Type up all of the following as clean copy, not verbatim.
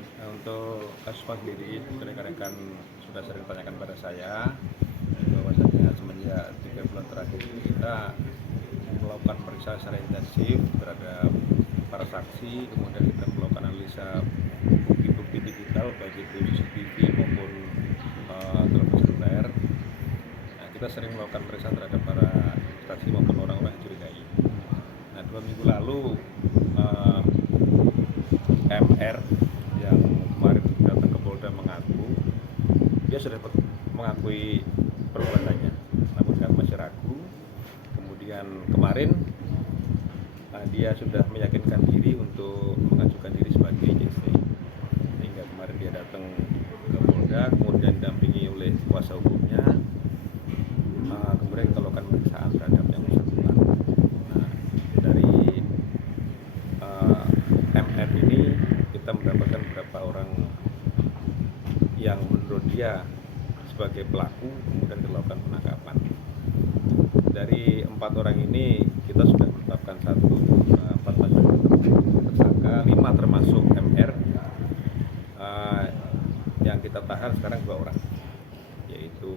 Untuk kasus Pak sendiri, rekan-rekan sudah sering tanyakan pada saya bahwasanya semenjak 3 bulan terakhir ini kita melakukan pemeriksaan secara intensif terhadap para saksi, kemudian kita melakukan analisa bukti-bukti digital baik itu CCTV maupun telepon seluler. Nah, kita sering melakukan pemeriksaan terhadap para saksi maupun orang-orang yang curigai. Nah, 2 minggu lalu MR yang kemarin datang ke Polda mengaku dia sudah mengakui perbuatannya, namun kami masih ragu. Kemudian kemarin dia sudah meyakinkan diri untuk mengajukan diri sebagai JC, sehingga kemarin dia datang ke Polda, kemudian didampingi oleh kuasa hukumnya. Kemudian kita lakukan pemeriksaan terhadap yang bersangkutan. Nah, dari MR ini kita mendapatkan beberapa orang yang menurut dia sebagai pelaku, kemudian dilakukan penangkapan. Dari 4 orang ini kita sudah menetapkan 4 tersangka, 5 termasuk MR. Yang kita tahan sekarang 2 orang, yaitu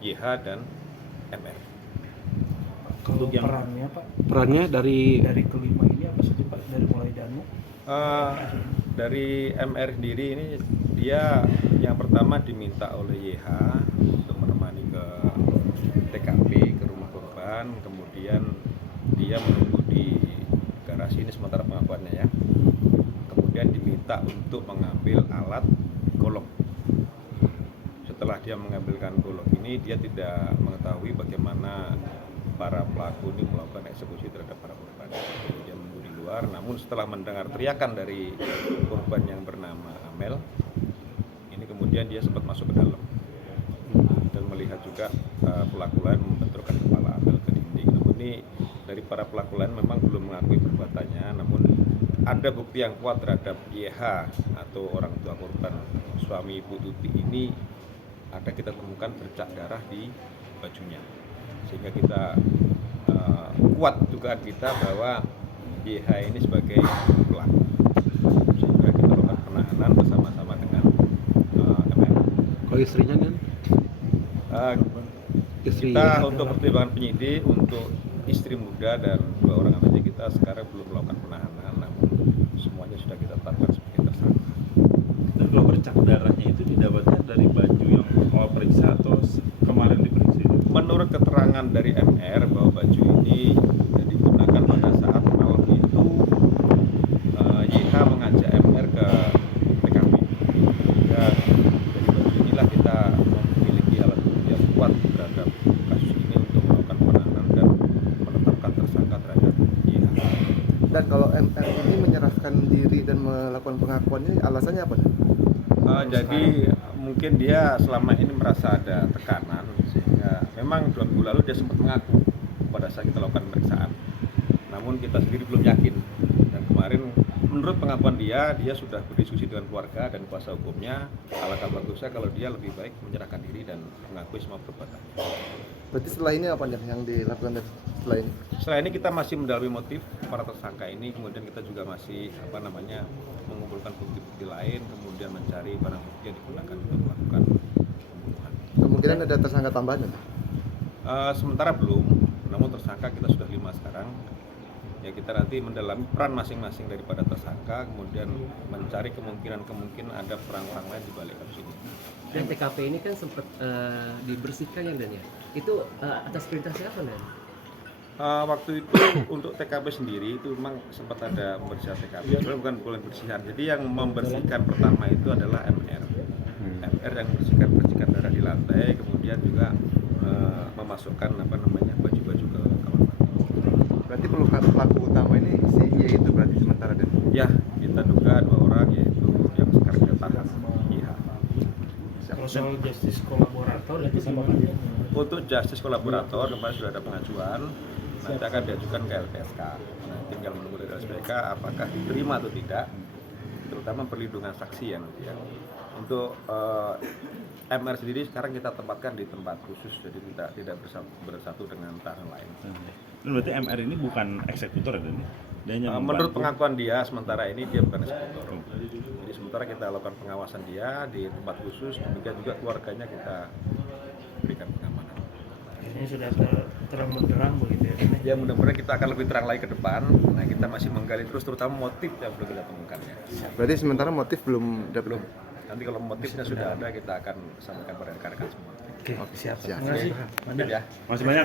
YH dan MR. Kalau perannya Pak? Perannya dari kelima ini apa saja Pak? Dari mulai Danu? Dari MR sendiri ini dia yang pertama diminta oleh YH untuk menemani ke TKP, ke rumah korban, kemudian dia menunggu di garasi, ini sementara pengakuannya ya. Kemudian diminta untuk mengambil alat golok. Setelah dia mengambilkan golok ini, dia tidak mengetahui bagaimana para pelaku ini melakukan eksekusi terhadap para korban. Dia menunggu di luar, namun setelah mendengar teriakan dari korban yang bernama Amel, ini kemudian dia sempat masuk ke dalam dan melihat juga pelaku lain membenturkan kepala Amel ke dinding. Namun ini dari para pelaku lain memang belum mengakui perbuatannya, namun ada bukti yang kuat terhadap YH atau orang tua korban, suami Ibu Tuti ini. Ada kita temukan bercak darah di bajunya, sehingga kita kuat dugaan kita bahwa YH ini sebagai pelaku, sehingga kita lakukan penahanan bersama-sama dengan MR. kalau istrinya kan? Kita untuk pertimbangan penyidik untuk istri muda dan 2 orang anaknya kita sekarang belum melakukan penahanan, namun semuanya sudah kita tetapkan sebagai tersangka. Dan kalau bercak darahnya itu didapatnya dari baju yang mau periksa atau kemarin diperiksa? Menurut keterangan dari MR bahwa baju ini digunakan pada saat malam itu YH mengajak MR ke TKP. Ya, dari baju inilah kita memiliki alat bukti yang kuat terhadap kasus ini untuk melakukan penahanan dan menetapkan tersangka terhadap YH. Dan kalau MR ini menyerahkan diri dan melakukan pengakuan ini alasannya apa? Jadi mungkin dia selama ini merasa ada tekanan, sehingga memang 2 minggu lalu dia sempat mengaku pada saat kita lakukan pemeriksaan. Namun kita sendiri belum yakin, dan kemarin menurut pengakuan dia sudah berdiskusi dengan keluarga dan kuasa hukumnya. Alangkah bagusnya kalau dia lebih baik menyerahkan diri dan mengakui semua perbuatannya. Berarti setelah ini apa yang dilakukan setelah ini? Setelah ini kita masih mendalami motif para tersangka ini, kemudian kita juga masih mengumpulkan bukti-bukti lain, kemudian mencari barang bukti yang digunakan untuk melakukan pembunuhan. Kemungkinan ada tersangka tambahan? Sementara belum, namun tersangka kita sudah 5 sekarang. Ya, kita nanti mendalami peran masing-masing daripada tersangka, kemudian mencari kemungkinan ada peran orang lain di balik kasus ini. Dan TKP ini kan sempat dibersihkan ya Dan ya? Itu atas perintah siapa Dan? Waktu itu untuk TKP sendiri itu memang sempat ada pembersihan TKP, sebenarnya bukan bersihan. Jadi yang membersihkan pertama itu adalah MR. MR yang bersihkan darah di lantai, kemudian juga memasukkan baju-baju ke kamar mandi. Berarti pelaku utama ini si Y itu berarti sementara dan? Ya, kita duga 2 orang, yaitu yang sekarang kita tahan YH. Kalau soal justice kolaborator itu sama dia? Untuk justice kolaborator kemarin sudah ada pengajuan, nanti akan diajukan ke LPSK. Nah, tinggal menunggu dari LPSK apakah diterima atau tidak. Itu terutama perlindungan saksi ya. Untuk MR sendiri sekarang kita tempatkan di tempat khusus, jadi kita tidak bersatu dengan tahanan lain. Dan berarti MR ini bukan eksekutor ya? Dan? Dia hanya Menurut membantu. pengakuan dia, sementara ini dia bukan eksekutor. Jadi sementara kita lakukan pengawasan dia di tempat khusus, demikian juga keluarganya kita berikan pengamanan. Ini sudah terang benderang begitu ya. Ya mudah-mudahan kita akan lebih terang lagi ke depan. Nah kita masih menggali terus, terutama motif yang belum kita temukan ya. Berarti sementara motif belum Belum. Nanti kalau motifnya sudah ada, kita akan sampaikan pada rekan-rekan semua. Oke, siap. Siap. Terima kasih. Mungkin ya. Masih banyak.